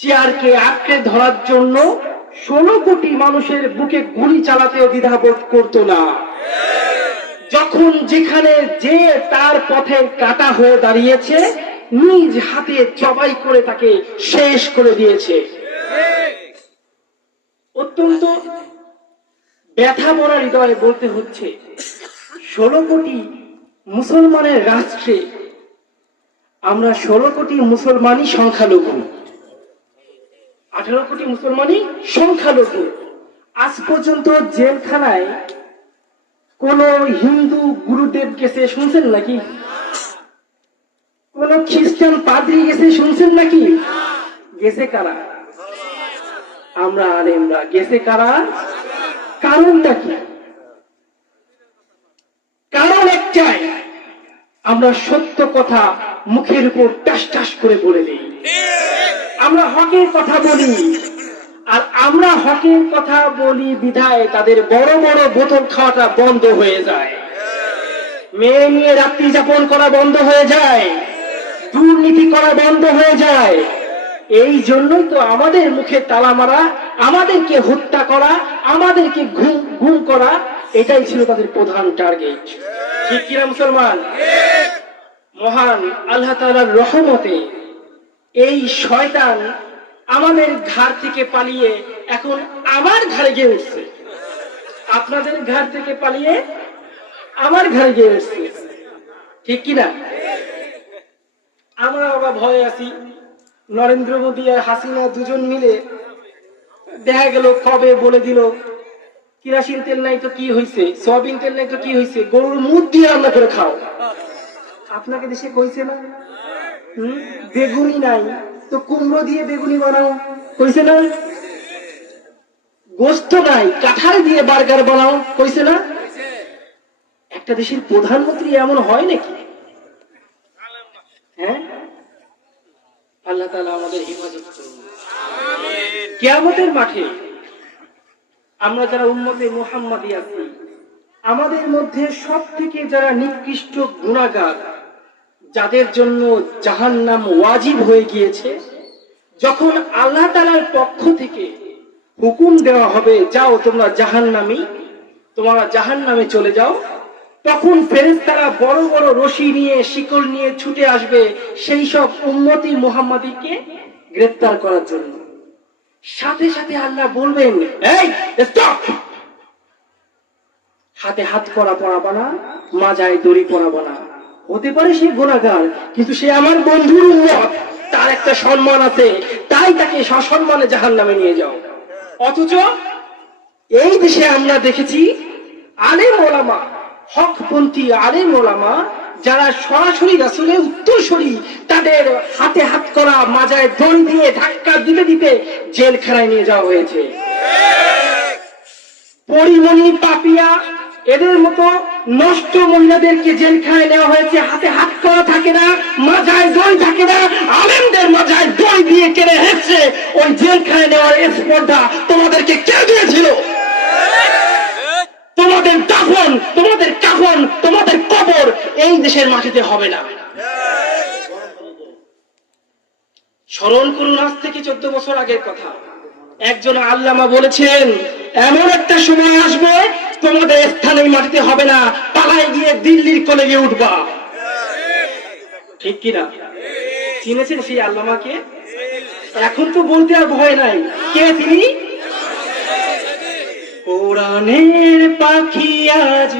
চেয়ারকে আঁকড়ে ধরার জন্য 16 কোটি মানুষের বুকে গুলি চালাতেও দ্বিধাবোধ করতো না। যখন যেখানে যে তার পথে কাটা হয়ে দাঁড়িয়েছে, নিজ হাতে জবাই করে তাকে শেষ করে দিয়েছে। অত্যন্ত ব্যথা ভরা হৃদয়ে বলতে হচ্ছে, 16 কোটি মুসলমানের রাষ্ট্রে আমরা 16 কোটি মুসলমানই সংখ্যালঘু, 18 কোটি মুসলমানই সংখ্যালঘু। আজ পর্যন্ত জেলখানায় কোন হিন্দু গুরুদেব গেছে শুনছেন নাকি? কোন খ্রিস্টান পাদ্রী গেছে শুনছেন নাকি? গেছে কারা? আমরা আলেমরা। গেছে কারা? কারণটা কি? কারণ একটাই, আমরা সত্য কথা মুখের উপর টাস টাস করে বলে দিই। আমরা হকের কথা বলি, আর আমরা হকের কথা বলি বিধায় তাদের বড় বড় বোতল খাওয়াটা বন্ধ হয়ে যায়, মেয়ে নিয়ে রাত্রি যাপন করা বন্ধ হয়ে যায়, দুর্নীতি করা বন্ধ হয়ে যায়। এই জন্যই তো আমাদের মুখে তালা মারা, আমাদেরকে হত্যা করা, আমাদেরকে গুম করা, এটাই ছিল তাদের প্রধান টার্গেট। ঠিক কিনা মুসলমান? মহান আল্লাহ তাআলার রহমতে এই শয়তান আমাদের ঘাড় থেকে পালিয়ে এখন আমার ঘাড়ে গিয়ে উঠছে, আপনাদের ঘাড় থেকে পালিয়ে আমার ঘাড়ে গিয়ে উঠছে। ঠিক কিনা? আমরা আবার ভয়ে আছি। নরেন্দ্র মোদী আর হাসিনা দুজন মিলে দেখা গেল কবে বলে দিল কেরোসিন তেল নাই তো কি হয়েছে, সয়াবিন তেল নাই তো কি হয়েছে, গরুর মুখ দিয়ে রান্না করে খাও। আপনাকে দেশে কইছে না? বেগুনি নাই তো কুমড়ো দিয়ে বেগুনি বানাও, কইছে না? গোস্ত নাই কাঁঠাল দিয়ে বার্গার বানাও, কইছে না? একটা দেশের প্রধানমন্ত্রী এমন হয় নাকি? হ্যাঁ, আল্লাহ তাআলা আমাদের হেফাজত করুন। কিয়ামতের মাঠে আমরা যারা উম্মতে মুহাম্মাদি আছি, আমাদের মধ্যে সব থেকে যারা নিকৃষ্ট গুনাহগার, যাদের জন্য জাহান্নাম ওয়াজিব হয়ে গিয়েছে, যখন আল্লাহ তাআলার পক্ষ থেকে হুকুম দেওয়া হবে যাও তোমরা জাহান্নামী, তোমরা জাহান্নামে চলে যাও, তখন ফেরেশতারা বড় বড় রশি নিয়ে শিকল নিয়ে ছুটে আসবে সেই সব উম্মতি মুহাম্মাদিকে গ্রেফতার করার জন্য। সাথে সাথে আল্লাহ বলবেন, এই স্টপ, হাতে হাত করা পরাবা না, মাজায় দড়ি পরাবা না। হতে পারে সে গুনাহগার, কিন্তু সে আমার বন্ধুর উম্মত, তার একটা সম্মান আছে, তাই তাকে সসম্মানে জাহান্নামে নিয়ে যাও। অথচ এই দেশে আমরা দেখেছি আলেম ওলামা, হকপন্থী আলেম ওলামা, যারা সরাসরি রাসূলের উত্তরসূরি, তাদের হাতে হাত করা, মাজায় দড়ি দিয়ে ধাক্কা দিতে দিতে জেলখানায় নিয়ে যাওয়া হয়েছে। পরিমণি, পাপিয়া, এদের মতো নষ্ট মহিলাদেরকে জেলখানায় নেওয়া হয়েছে, হাতে হাত করা থাকে না, মাজায় দড়ি থাকে না, আলেমদের মাজায় দড়ি দিয়ে কেড়ে হেঁটছে। ওই জেলখানায় নেওয়ার স্পর্ধা তোমাদেরকে কে দিয়েছিল? তোমাদের দাফন, তোমাদের কাফন, তোমাদের কবর এই দেশের মাটিতে হবে না। স্মরণ করুন, আজ থেকে 14 বছর আগের কথা। একজন আল্লামা বলেছেন, এমন একটা সময় আসবে তোমাদের স্থানীয় মাটিতে হবে না, পালায় গিয়ে দিল্লির কোলে গিয়ে উঠবা। ঠিক কিনা? চিনেছেন সেই আল্লামাকে? এখন তো বলতে আর ভয় নাই। কে তিনি? কোরআনের পাখি আজ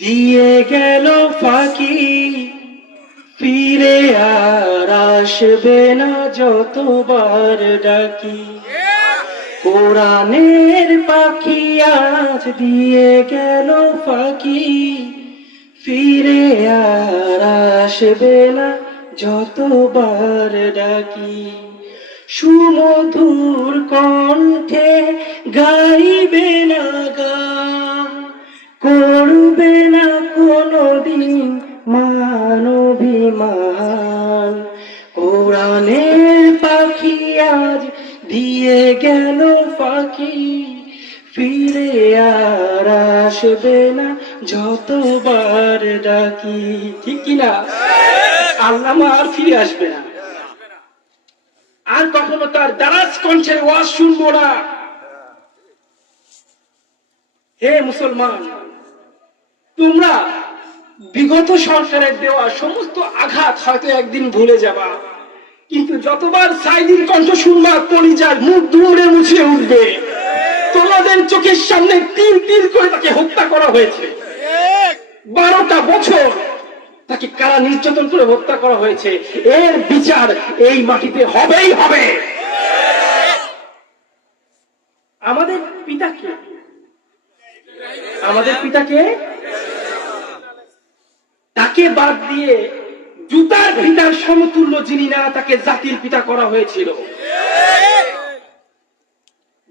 দিয়ে গেল ফাঁকি, ফিরে আর আসবে না যতবার ডাকি। কোরআনের পাখি আজ দিয়ে গেল ফাঁকি, ফিরে আর আসবে না যতবার ডাকি। সুমধুর কণ্ঠে গাইবে না গান, করবে না কোনদিন মানবিমান। কোরআনের পাখি আজ দিয়ে গেল ফাঁকি, ফিরে আর আসবে না যতবার ডাকি। ঠিক কিনা? আল্লামা আর ফিরে আসবে না। আর কখনো তার দারাজ কণ্ঠের ওয়াজ শুনবো না। হে মুসলমান, তোমরা বিগত সরকারের দেওয়া সমস্ত আঘাত হয়তো একদিন ভুলে যাবা, কিন্তু যতবার সাইদির কণ্ঠ শুনবা কলিজার মুখ দুমড়ে মুছে উঠবে। তোমাদের চোখের সামনে তিল তিল করে তাকে হত্যা করা হয়েছে। 12টা বছর তাকে কারা নির্যাতন করে হত্যা করা হয়েছে। এর বিচার এই মাটিতে হবেই হবে। আমাদের পিতাকে তাকে বাদ দিয়ে জুতার পিতার সমতুল্য যিনি না, তাকে জাতির পিতা করা হয়েছিল।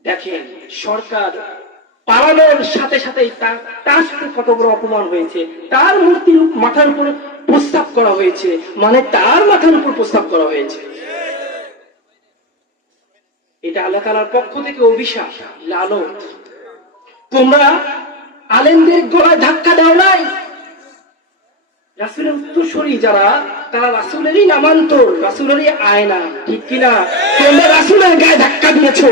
দেখেন, সরকার পালানোর সাথে সাথেই তার সাথে কত বড় অপমান হয়েছে। তার মূর্তির মাথার উপর প্রস্তাব করা হয়েছে, মানে তার মাথার উপর প্রস্তাব করা হয়েছে। এটা আল্লাহ তাআলার পক্ষ থেকে অভিশাপ, লানত। তোমরা আলেমদের গলায় ধাক্কা দাও নাই। রাসূলের উত্তরসূরি যারা, তারা রাসূলেরই নামান্তর, রাসূলেরই আয়না, ঠিক কিনা? তোমরা রাসূলের গায়ে ধাক্কা দিয়েছো,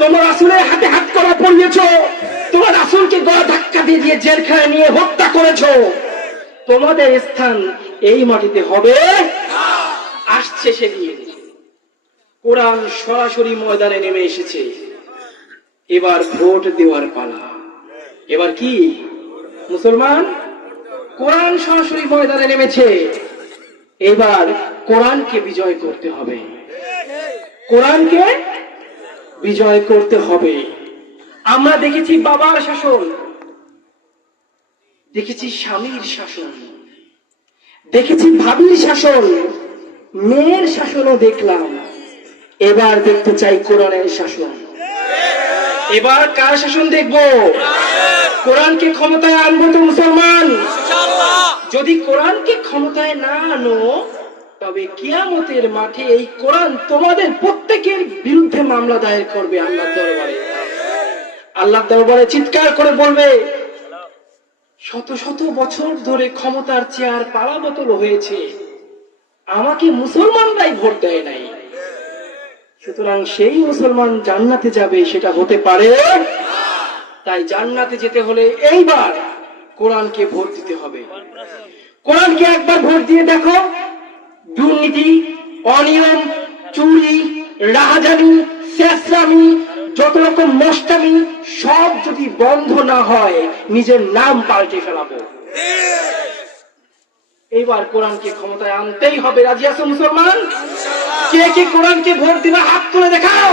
তোমরা রাসূলের হাতে হাত করা পরিয়েছো, তোমরা রাসূলকে গলা ধাক্কা দিয়ে জেলখানায় নিয়ে হত্যা করেছো। তোমাদের স্থান এই মাটিতে হবে না। আসছে সেদিন, কোরআন সরাসরি ময়দানে নেমে এসেছে। এবার ভোট দেওয়ার পালা। এবার কি মুসলমান, কোরআন সরাসরি ময়দানে নেমেছে। এবার কোরআনকে বিজয় করতে হবে, কোরআনকে বিজয় করতে হবে। আমরা দেখেছি বাবার শাসন, দেখেছি স্বামীর শাসন, দেখেছি ভাবির শাসন, মেয়ের শাসনও দেখলাম। এবার দেখতে চাই কোরআনের শাসন। এবার কার শাসন দেখবো? কোরআনকে ক্ষমতায় আনবো তো মুসলমান। যদি কোরআনকে ক্ষমতায় না আনো, তবে কিয়ামতের মাঠে এই কোরআন তোমাদের প্রত্যেকের বিরুদ্ধে মামলা দায়ের করবে আল্লাহর দরবারে। আল্লাহর দরবারে চিৎকার করে বলবে, শত শত বছর ধরে ক্ষমতার চেয়ার পালা বদল হয়েছে, আমাকে মুসলমানরাই ভোট দেয় নাই। সুতরাং সেই মুসলমান জান্নাতে যাবে, সেটা হতে পারে। তাই জান্নাতে যেতে হলে এইবার কোরআনকে ভোট দিতে হবে। কোরআনকে একবার ভোট দিয়ে দেখো, দুর্নীতি, অনিয়ম, চুরি, রাহাজানি, শেষরামি, যত রকম নষ্টামি সব যদি বন্ধ না হয়, নিজের নাম পাল্টে ফেলাবো। এইবার কোরআনকে ক্ষমতায় আনতেই হবে। রাজি আছো মুসলমান? কে কে কোরআনকে ভোট দিবে হাত তুলে দেখাও।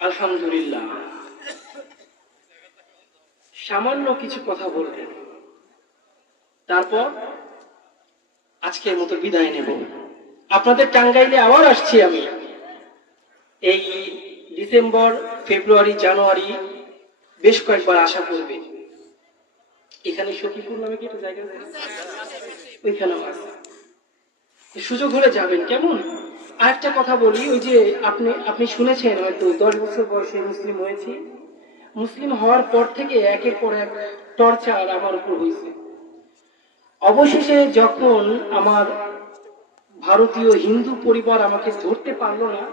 আলহামদুলিল্লাহ। সামান্য কিছু কথা বলবেন, তারপর আজকের মতো বিদায় নেব। আপনাদের টাঙ্গাইলে আবার আসছি আমি। এই ডিসেম্বর, ফেব্রুয়ারি, জানুয়ারি বেশ কয়েকবার আসা পড়বে। এখানে সখীপুর নামে কি একটা জায়গা, ওইখানেও আছে। সুযোগ হলে যাবেন, কেমন? আরেকটা কথা বলি, ওই যে আপনি শুনেছেন হয়তো 10 বছর বয়সে মুসলিম হয়েছি। মুসলিম হওয়ার পর থেকে একের পর এক টর্চার আমার উপর হয়েছে। অবশেষে যখন আমার ভারতীয় হিন্দু পরিবার আমাকে ধরতে পারলো না,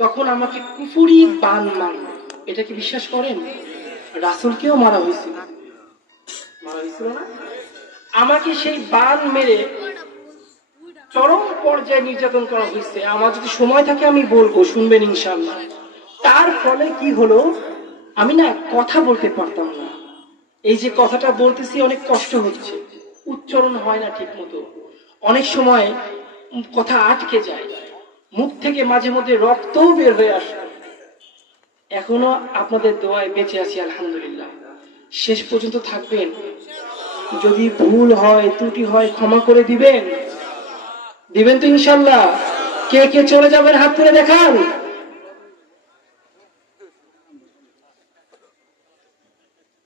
তখন আমাকে কুফুরি বান মারল। এটা কি বিশ্বাস করেন? রাসূলকেও মারা হয়েছিল না? আমাকে সেই বান মেরে চরম পর্যায়ে নির্যাতন করা হয়েছে। আমার যদি সময় থাকে আমি বলবো, শুনবেন ইনশাআল্লাহ। তার ফলে কি হলো, আমি না কথা বলতে পারতাম না। এই যে কথাটা বলতেছি অনেক কষ্ট হচ্ছে, উচ্চারণ হয় না ঠিক মতো, অনেক সময় কথা আটকে যায়, মুখ থেকে মাঝে মধ্যে রক্তও বের হয়ে আসে। এখনো আপনাদের দোয়ায় বেঁচে আছি আলহামদুলিল্লাহ। শেষ পর্যন্ত থাকবেন। যদি ভুল হয়, ত্রুটি হয়, ক্ষমা করে দিবেন তো ইনশাআল্লাহ। কে কে চলে যাবেন হাত তুলে দেখান।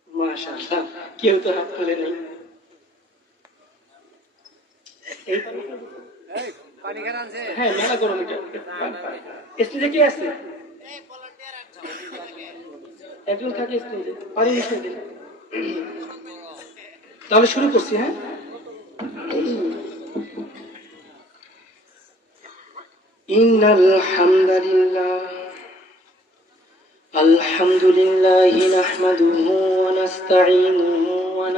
মাশাআল্লাহ, কেউ তো হাত তুলে নেই। হ্যাঁ, মেলা গরম। স্টেজে কে আছে? একজন থাকে স্টেজে, পানি নিতে দিন। তাহলে শুরু করছি। হ্যাঁ, ইন্নাল হামদালিল্লাহ আলহামদুলিল্লাহি নাহমাদুহু ওয়া নাস্তাঈনুহু ওয়া